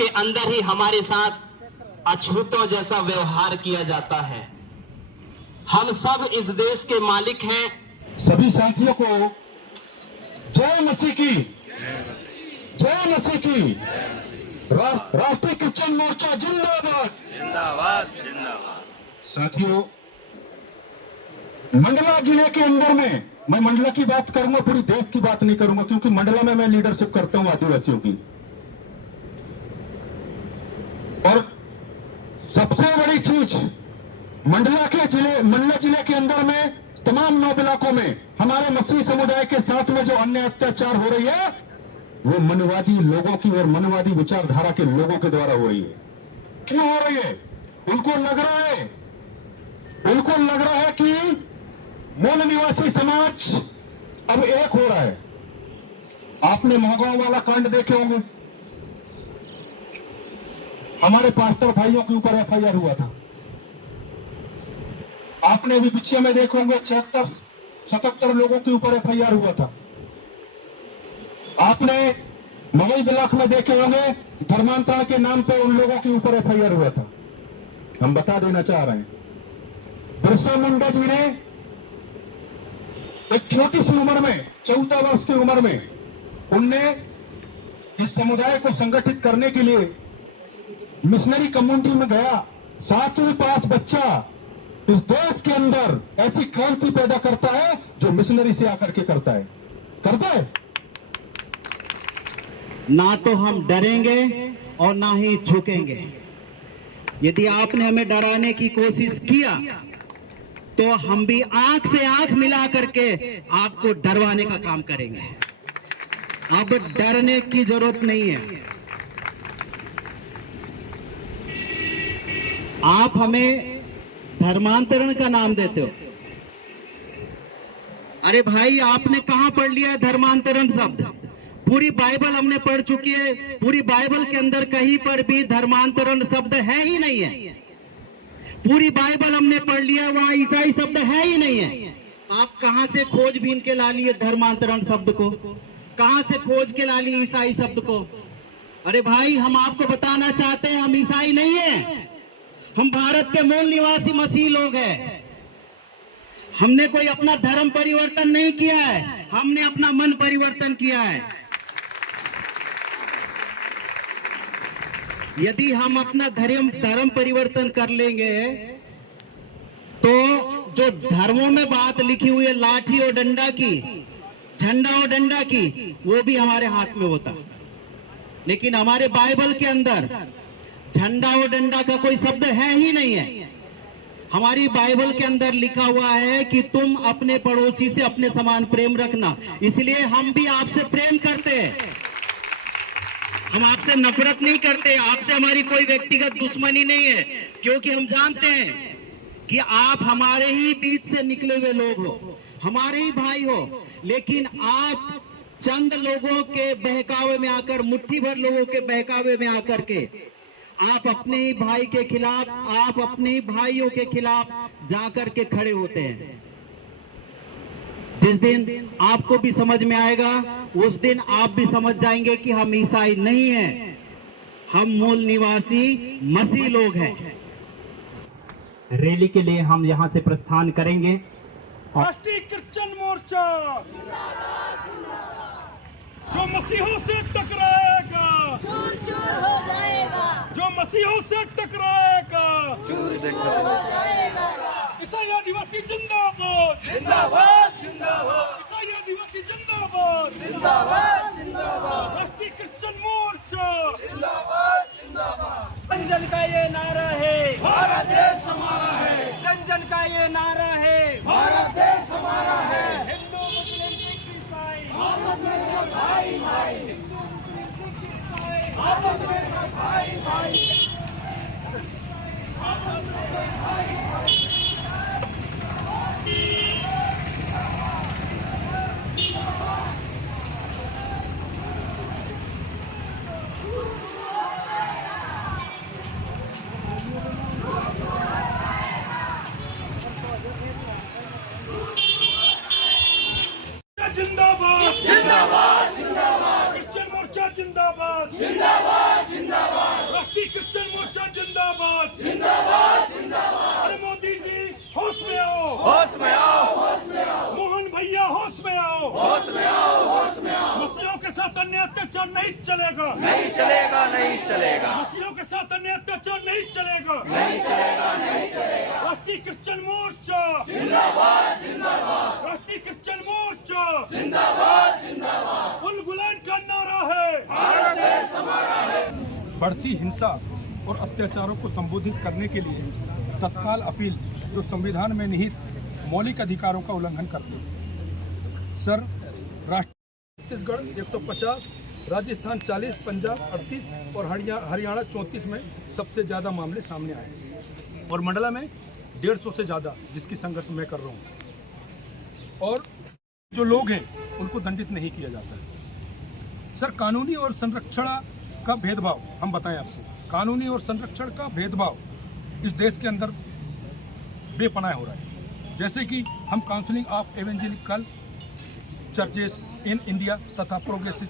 के अंदर ही हमारे साथ अछूतों जैसा व्यवहार किया जाता है। हम सब इस देश के मालिक हैं। सभी साथियों को जय मसीह की, जय मसीह की। राष्ट्रीय क्रिश्चियन मोर्चा जिंदाबाद, जिंदाबाद, जिंदाबाद। साथियों, मंडला जिले के अंदर में, मैं मंडला की बात करूंगा, पूरी देश की बात नहीं करूंगा, क्योंकि मंडला में मैं लीडरशिप करता हूं आदिवासियों की। और सबसे बड़ी चीज, मंडला जिले के अंदर में तमाम 9 इलाकों में हमारे मसीही समुदाय के साथ में जो अन्य अत्याचार हो रही है, वो मनवादी लोगों की और मनवादी विचारधारा के लोगों के द्वारा हो रही है। क्यों हो रही है? उनको लग रहा है कि मूल निवासी समाज अब एक हो रहा है। आपने महागांव वाला कांड देखे होंगे, हमारे पास्टर भाइयों के ऊपर एफआईआर हुआ था। आपने भी पीछे में देखे होंगे 76-77 लोगों के ऊपर एफआईआर हुआ था। आपने मवई ब्लॉक में देखे होंगे, धर्मांतरण के नाम पे उन लोगों के ऊपर एफआईआर हुआ था। हम बता देना चाह रहे हैं, बिरसा मुंडा जी ने एक छोटी सी उम्र में, 14 वर्ष की उम्र में, उनने इस समुदाय को संगठित करने के लिए मिशनरी कम्युनिटी में गया। 7वीं पास बच्चा इस देश के अंदर ऐसी क्रांति पैदा करता है जो मिशनरी से आकर के करता है। ना तो हम डरेंगे और ना ही झुकेंगे। यदि आपने हमें डराने की कोशिश किया तो हम भी आंख से आंख मिला करके आपको डरवाने का काम करेंगे। अब डरने की जरूरत नहीं है। आप हमें धर्मांतरण का नाम देते हो। अरे भाई, आपने कहां पढ़ लिया है धर्मांतरण शब्द? पूरी बाइबल हमने पढ़ चुकी है। पूरी बाइबल के अंदर कहीं पर भी धर्मांतरण शब्द है ही नहीं है। पूरी बाइबल हमने पढ़ लिया, वहां ईसाई शब्द है ही नहीं है। आप कहां से खोजबीन के ला लिए धर्मांतरण शब्द को? कहां से खोज के ला लिए ईसाई शब्द को? अरे भाई, हम आपको बताना चाहते हैं, हम ईसाई नहीं है। हम भारत के मूल निवासी मसीही लोग हैं। हमने कोई अपना धर्म परिवर्तन नहीं किया है, हमने अपना मन परिवर्तन किया है। यदि हम अपना धर्म परिवर्तन कर लेंगे तो जो धर्मों में बात लिखी हुई है, लाठी और डंडा की, झंडा और डंडा की, वो भी हमारे हाथ में होता। लेकिन हमारे बाइबल के अंदर झंडा और डंडा का कोई शब्द है ही नहीं है। हमारी बाइबल के अंदर लिखा हुआ है कि तुम अपने पड़ोसी से अपने समान प्रेम रखना। इसलिए हम भी आपसे प्रेम करते हैं, हम आपसे नफरत नहीं करते। आपसे हमारी कोई व्यक्तिगत दुश्मनी नहीं है, क्योंकि हम जानते हैं कि आप हमारे ही बीच से निकले हुए लोग हो, हमारे ही भाई हो। लेकिन आप चंद लोगों के बहकावे में आकर, मुट्ठी भर लोगों के बहकावे में आकर के आप अपने भाई के खिलाफ, आप अपने भाइयों के खिलाफ जाकर के खड़े होते हैं। जिस दिन आपको भी समझ में आएगा, उस दिन आप भी समझ जाएंगे कि हम ईसाई नहीं हैं, हम मूल निवासी मसीह लोग हैं। रैली के लिए हम यहां से प्रस्थान करेंगे। राष्ट्रीय क्रिश्चियन मोर्चा जो मसीहों से टकराएगा, चूर चूर हो जाएगा। जो मसीहों से टकराएगा, चूर चूर हो जाएगा। ईसाई आदिवासी जिंदाबाद, जिंदाबाद, जिंदाबाद। ईसाई आदिवासी जिंदाबाद, जिंदाबाद, जिंदाबाद। राष्ट्रीय क्रिश्चियन मोर्चा जिंदाबाद, जिंदाबाद। जन जन का ये नारा है, भारत देश हमारा है। जन जन का ये नारा है, भारत देश हमारा है। हिंदू मुस्लिम सिख ईसाई आपस में सब भाई भाई, हिंदू मुस्लिम सिख ईसाई आपस में सब भाई भाई। जिंदाबाद, जिंदाबाद, जिंदाबाद। क्रिश्चियन मोर्चा जिंदाबाद, जिंदाबाद, जिंदाबाद। अन्य अत्याचार नहीं चलेगा, नहीं चलेगा, नहीं चलेगा, मसीहों के साथ अन्य अत्याचार नहीं चलेगा, नहीं चलेगा, नहीं चलेगा। राष्ट्रीय क्रिश्चियन मोर्चा जिंदाबाद, जिंदाबाद, राष्ट्रीय क्रिश्चियन मोर्चा जिंदाबाद, जिंदाबाद। उल गुलान का नारा है, भारत देश हमारा है। बढ़ती हिंसा और अत्याचारों को संबोधित करने के लिए तत्काल अपील जो संविधान में निहित मौलिक अधिकारों का उल्लंघन करते हैं। सर, छत्तीसगढ़ 150, राजस्थान 40, पंजाब 38 और हरियाणा 34 में सबसे ज़्यादा मामले सामने आए हैं और मंडला में 150 से ज़्यादा, जिसकी संघर्ष मैं कर रहा हूँ। और जो लोग हैं उनको दंडित नहीं किया जाता है। सर, कानूनी और संरक्षण का भेदभाव हम बताएं आपको, कानूनी और संरक्षण का भेदभाव इस देश के अंदर बेपनाह हो रहा है। जैसे कि हम counselling of evangelical churches in India तथा प्रोग्रेसिव